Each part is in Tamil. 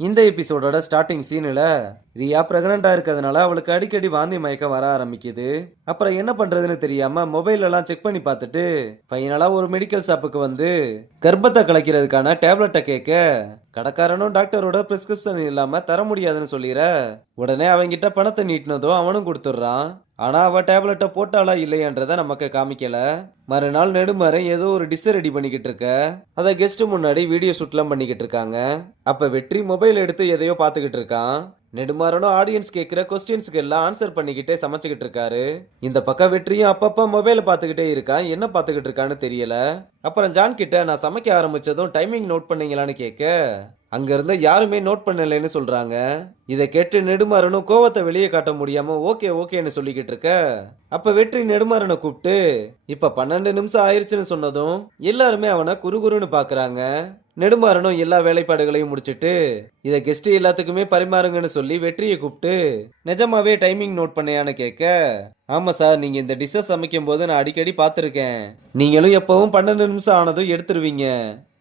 இந்த எபிசோடோட ஸ்டார்டிங் சீனில் ரியா பிரெக்னண்டா இருக்கிறதுனால அவளுக்கு அடிக்கடி வாந்தி மயக்கம் வர ஆரம்பிக்குது. அப்புறம் என்ன பண்றதுன்னு தெரியாம மொபைல் எல்லாம் செக் பண்ணி பார்த்துட்டு ஃபைனலா ஒரு மெடிக்கல் ஷாப்புக்கு வந்து கர்ப்பத்தை கலைக்கிறதுக்கான டேப்லெட்டை கேட்க கடைக்காரனும் டாக்டரோட பிரிஸ்கிரிப்ஷன் இல்லாம தர முடியாதுன்னு சொல்லிடுற. உடனே அவங்கிட்ட பணத்தை நீட்டினதும் அவனும் கொடுத்துட்றான். ஆனா அவ டேப்லெட்டை போட்டாளா இல்லையன்றத நமக்கு காமிக்கல. மறுநாள் நெடுமாற ஏதோ ஒரு டிஷ் ரெடி பண்ணிக்கிட்டு இருக்க. அதை கெஸ்ட் முன்னாடி வீடியோ ஷூட்லாம் பண்ணிக்கிட்டு இருக்காங்க. அப்ப வெற்றி மொபைல் எடுத்து எதையோ பார்த்துக்கிட்டு இருக்கான். நெடுமாறனும் ஆடியன்ஸ் கேட்கிற கொஸ்டின்ஸ்க்கு எல்லாம் ஆன்சர் பண்ணிக்கிட்டே சமைச்சுக்கிட்டு இருக்காரு. இந்த பக்கம் வெற்றியும் அப்பப்ப மொபைல பார்த்துக்கிட்டே இருக்கான். என்ன பார்த்துக்கிட்டு இருக்கான்னு தெரியல. அப்புறம் ஜான் கிட்ட நான் சமைக்க ஆரம்பிச்சதும் டைமிங் நோட் பண்ணீங்களான்னு கேட்க அங்க இருந்த யாருமே நோட் பண்ணலைன்னு சொல்றாங்க. இதை கேட்டு நெடுமாறனும் கோவத்தை வெளியே காட்ட முடியாம ஓகே ஓகேன்னு சொல்லிக்கிட்டு இருக்க. அப்ப வெற்றி நெடுமாறனை கூப்பிட்டு இப்ப 12 நிமிஷம் ஆயிருச்சுன்னு சொன்னதும் எல்லாருமே அவனை குறுகுறுன்னு பாக்குறாங்க. நெடுமாறனும் எல்லா வேலைப்பாடுகளையும் முடிச்சிட்டு இதை கெஸ்ட் எல்லாத்துக்குமே பரிமாறுங்கன்னு சொல்லி வெற்றியை கூப்பிட்டு நிஜமாவே டைமிங் நோட் பண்ணையான்னு கேட்க ஆமா சார், நீங்க இந்த டிஷ்ஷை சமைக்கும் போது நான் அடிக்கடி பார்த்துருக்கேன். நீங்களும் எப்பவும் 12 நிமிஷம் ஆனதும் எடுத்துருவீங்க.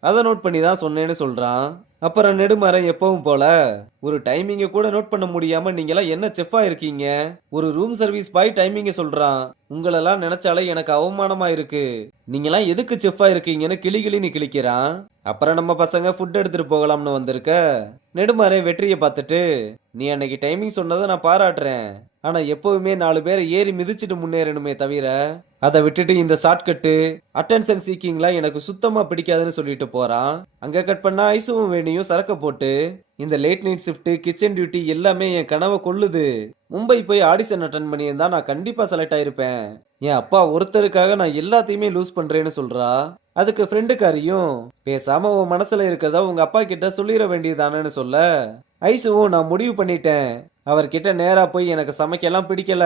அதை நோட் பண்ணி தான் சொன்னேன்னு சொல்றான். அப்புறம் நெடுமாறன் எப்பவும் போல ஒரு டைமிங்க கூட நோட் பண்ண முடியாம நீங்களாம் என்ன செஃப்பா இருக்கீங்க? ஒரு ரூம் சர்வீஸ் பாய் டைமிங்க சொல்றான். உங்களெல்லாம் நினைச்சாலே எனக்கு அவமானமா இருக்கு. நீங்களாம் எதுக்கு செஃப்பா இருக்கீங்கன்னு கிளிகிளின்னு கிழிக்கிறான். அப்புறம் நம்ம பசங்க ஃபுட் எடுத்துட்டு போகலாம்னு வந்திருக்க. நெடுமாறன் வெற்றியை பார்த்துட்டு நீ அன்னைக்கு டைமிங் சொன்னதை நான் பாராட்டுறேன். ஆனா எப்பவுமே 4 பேரை ஏறி மிதிச்சுட்டு முன்னேறணுமே தவிர அதை விட்டுட்டு இந்த ஷார்ட்கட்டு அட்டென்ஷன் சீக்கிங்லாம் எனக்கு சுத்தமா பிடிக்காதுன்னு சொல்லிட்டு போறான். அங்க கட் பண்ணா ஐசுவும் வேணியும் சரக்க போட்டு இந்த late night shift kitchen duty எல்லாமே என் கனவை கொள்ளுது. மும்பை போய் ஆடிஷன் அட்டன் பண்ணியிருந்தா நான் கண்டிப்பா செலக்ட் ஆயிருப்பேன். என் அப்பா ஒருத்தருக்காக நான் எல்லாத்தையுமே லூஸ் பண்றேன்னு சொல்றா. அதுக்கு ஃப்ரெண்டுக்காரியும் பேசாம உன் மனசுல இருக்கதா உங்க அப்பா கிட்ட சொல்லிட வேண்டியதானு சொல்ல ஐசுவும் நான் முடிவு பண்ணிட்டேன். அவர்கிட்ட நேரா போய் எனக்கு சமைக்கலாம் பிடிக்கல,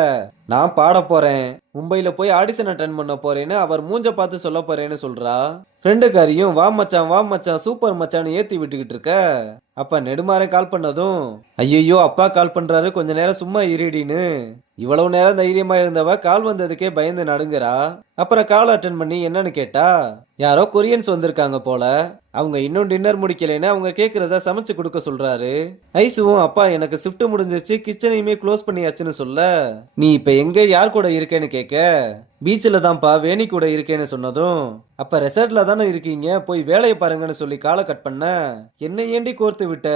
நான் பாட போறேன், மும்பையில போய் ஆடிஷன் அட்டன் பண்ண போறேன்னு அவர் மூஞ்ச பார்த்து சொல்ல போறேன்னு சொல்றா. ஃப்ரெண்டுக்காரியும் வா மச்சான் சூப்பர் மச்சான்னு ஏத்தி விட்டுக்கிட்டு இருக்க. அப்ப நெடுமாறன் கால் பண்ணதும் ஐயோ அப்பா கால் பண்றாரு, கொஞ்ச நேரம் சும்மா இருடின்னு இவ்வளவு நேரம் தைரியமா இருந்தவ கால் வந்ததுக்கே பயந்து நடுங்குறா. அப்புறம் கால் அட்டன் பண்ணி என்னன்னு கேட்டா யாரோ கொரியன்ஸ் வந்திருக்காங்க போல. அவங்க இன்னும் டின்னர் முடிக்கலைன்னு அவங்க கேக்குறத சமைச்சு கொடுக்க சொல்றாரு. ஐசுவும் அப்பா எனக்கு ஷிஃப்ட் முடிஞ்சிருச்சு, கிச்சனையுமே க்ளோஸ் பண்ணியாச்சுன்னு சொல்ல நீ இப்ப எங்க யார் கூட இருக்கேன்னு கேட்க பீச்சில் தான்ப்பா வேணி கூட இருக்கேன்னு சொன்னதும் அப்ப ரெசார்ட்ல தானே இருக்கீங்க, போய் வேலையை பாருங்கன்னு சொல்லி காலை கட் பண்ண என்ன ஏண்டி கோர்த்து விட்ட,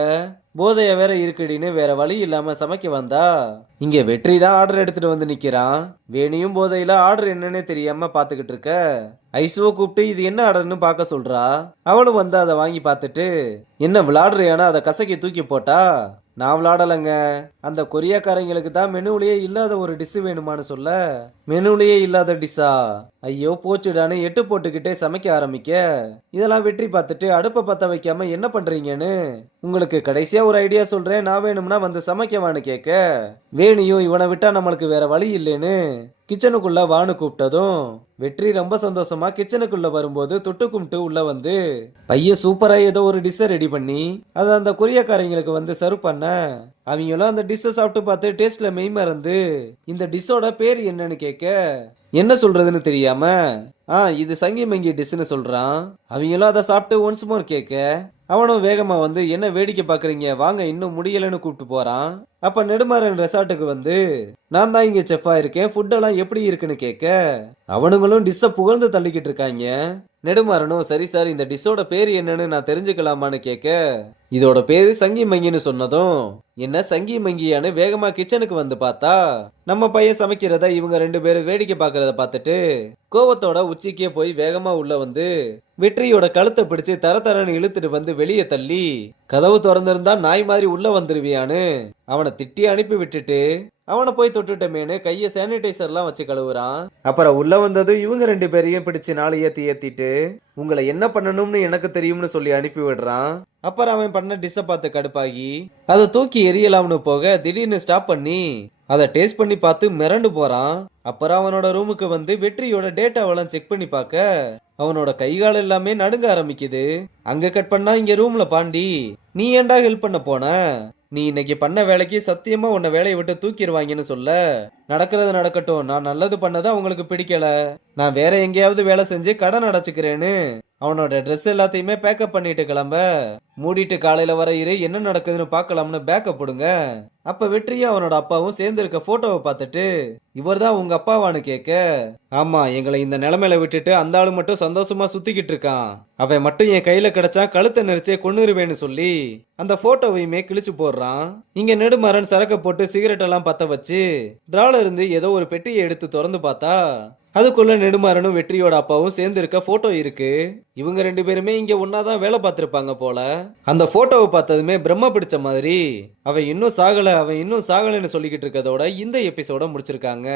போதைய வேற இருக்குடின்னு வேற வழி இல்லாம சமைக்க வந்தா. இங்க வெற்றி தான் ஆர்டர் எடுத்துட்டு வந்து நிக்கிறான். வேணியும் போதையில ஆர்டர் என்னன்னு தெரியாம பாத்துக்கிட்டு இருக்க. ஐசுவை கூப்பிட்டு இது என்ன ஆர்டர்னு பார்க்க சொல்றா. அவளும் வந்து அதை வாங்கி பார்த்துட்டு என்ன விளையாடுறியானா அதை கசக்கி தூக்கி போட்டா நான் விளையாடலைங்க, அந்த கொரியாக்காரங்களுக்கு தான் மெனுவிலேயே இல்லாத ஒரு டிஷ் வேணுமான்னு சொல்ல மெனுவிலேயே இல்லாத டிஷ்ஷா, ஐயோ போச்சுடான்னு எட்டு போட்டுக்கிட்டே சமைக்க ஆரம்பிக்க இதெல்லாம் வெற்றி பார்த்துட்டு அடுப்பை பத்த வைக்காம என்ன பண்றீங்கன்னு உங்களுக்கு கடைசியா ஒரு ஐடியா சொல்றேன், நான் வேணும்னா வந்து சமைக்கவான்னு கேட்க வேணியும் இவனை விட்டா நம்மளுக்கு வேற வழி இல்லைன்னு கிச்சனுக்குள்ள வானு கூப்பிட்டதும் வெற்றி ரொம்ப சந்தோஷமா கிச்சனுக்குள்ள வரும்போது தொட்டு கும்பிட்டு உள்ள வந்து பையன் சூப்பரா ஏதோ ஒரு டிஷ்ஷை ரெடி பண்ணி அதை அந்த கொரியாக்காரங்களுக்கு வந்து சர்வ் பண்ண அவங்களும் அந்த டிஷ்ஷை சாப்பிட்டு பார்த்து டேஸ்ட்ல மெய் மறந்து இந்த டிஷ்ஷோட பேர் என்னன்னு கேட்க என்ன சொல்றதுன்னு தெரியாம இது சங்கி மங்கி டிஷ்னு சொல்றான். அவங்களும் அதை சாப்பிட்டு ஒன்ஸ் மோர் கேட்க அவனும் வேகமா வந்து என்ன வேடிக்கை பாக்குறீங்க வாங்க இன்னும் முடியலன்னு கூப்பிட்டு போறான். அப்ப நெடுமாறன் ரெசார்ட்டுக்கு வந்து நான் தான் இங்க செஃப்பா இருக்கேன், ஃபுட்டெல்லாம் எப்படி இருக்குன்னு கேட்க அவனுங்களும் டிஷ்ஷை புகழ்ந்து தள்ளிக்கிட்டு இருக்காங்க. நெடுமாறனும் சரி சார் இந்த டிஷ்ஷோட பேர் என்னன்னு நான் தெரிஞ்சுக்கலாமான்னு கேட்க இதோட பேரு சங்கி மங்கின்னு சொன்னதும் என்ன சங்கி மங்கியான்னு வேகமா கிச்சனுக்கு வந்து பார்த்தா நம்ம பையன் சமைக்கிறத இவங்க 2 பேரும் வேடிக்கை பாக்குறத பார்த்துட்டு கோவத்தோட உச்சிக்கே போய் வேகமா உள்ள வந்து வெற்றியோட கழுத்தை பிடிச்சு தரன்னு இழுத்துட்டு வந்து வெளியே தள்ளி கதவு திறந்திருந்தா நாய் மாதிரி உள்ள வந்துருவியான்னு அவனை திட்டி அனுப்பி விட்டுட்டு அவனை போய் தொட்டுட்டமேனு கைய சானிடைசர்லாம் வச்சு கழுவுறான். அப்புறம் உள்ள வந்ததும் இவங்க 2 பேரையும் பிடிச்சு 4 ஏத்திட்டு உங்களை என்ன பண்ணணும்னு எனக்கு தெரியும்னு சொல்லி அனுப்பி விடுறான். அப்புறம் அவன் பண்ண டிஷ்ஷை பார்த்து கடுப்பாகி அதை தூக்கி எரியலாம்னு போக திடீர்னு ஸ்டாப் பண்ணி அதை டேஸ்ட் பண்ணி பார்த்து மிரண்டு போறான். அப்புறம் அவனோட ரூமுக்கு வந்து வெற்றியோட டேட்டாவெல்லாம் செக் பண்ணி பார்க்க அவனோட கைகால் எல்லாமே நடுங்க ஆரம்பிக்குது. அங்க கட் பண்ணா இங்க ரூம்ல பாண்டி நீ ஏன்டா ஹெல்ப் பண்ண போன, நீ இன்னைக்கு பண்ண வேலைக்கு சத்தியமா உன்னை வேலையை விட்டு தூக்கிடுவாங்கன்னு சொல்ல நடக்கிறது நடக்கட்டும், நான் நல்லது பண்ணதை அவங்களுக்கு பிடிக்கல, நான் வேற எங்கேயாவது வேலை செஞ்சு கடன் அடைச்சுக்கிறேன்னு அவனோட ட்ரெஸ் எல்லாத்தையுமே பேக்கப் பண்ணிட்டு கிளம்ப, மூடிட்டு காலையில வர இரு என்ன நடக்குதுன்னு பார்க்கலாம்னு பேக்கப் போடுங்க. அப்ப வெற்றியும் அவனோட அப்பாவும் சேர்ந்து இருக்க போட்டோவை பார்த்துட்டு, இவர்தான் உங்க அப்பாவான்னு கேட்க, ஆமா எங்களை இந்த நிலைமையில விட்டுட்டு அந்த ஆளு மட்டும் சந்தோஷமா சுத்திக்கிட்டு இருக்கான். அவன் மட்டும் என் கையில கிடைச்சா கழுத்தை நெரிச்சே கொன்னுருவேன்னு சொல்லி அந்த போட்டோவையுமே கிழிச்சு போடுறான். இங்க நெடுமாறன் சரக்க போட்டு சிகரெட் எல்லாம் பத்த வச்சு டிரால இருந்து ஏதோ ஒரு பெட்டியை எடுத்து திறந்து பார்த்தா, அதுக்குள்ள நெடுமாறனும் வெற்றியோட அப்பாவும் சேர்ந்து இருக்க போட்டோ இருக்கு. இவங்க 2 பேருமே இங்க ஒன்னாதான் வேலை பார்த்திருப்பாங்க போல. அந்த போட்டோவை பார்த்ததுமே பிரம்ம பிடிச்ச மாதிரி அவன் இன்னும் சாகல அவன் இன்னும் சாகலைன்னு சொல்லிக்கிட்டு இருக்கதோட இந்த எபிசோட முடிச்சிருக்காங்க.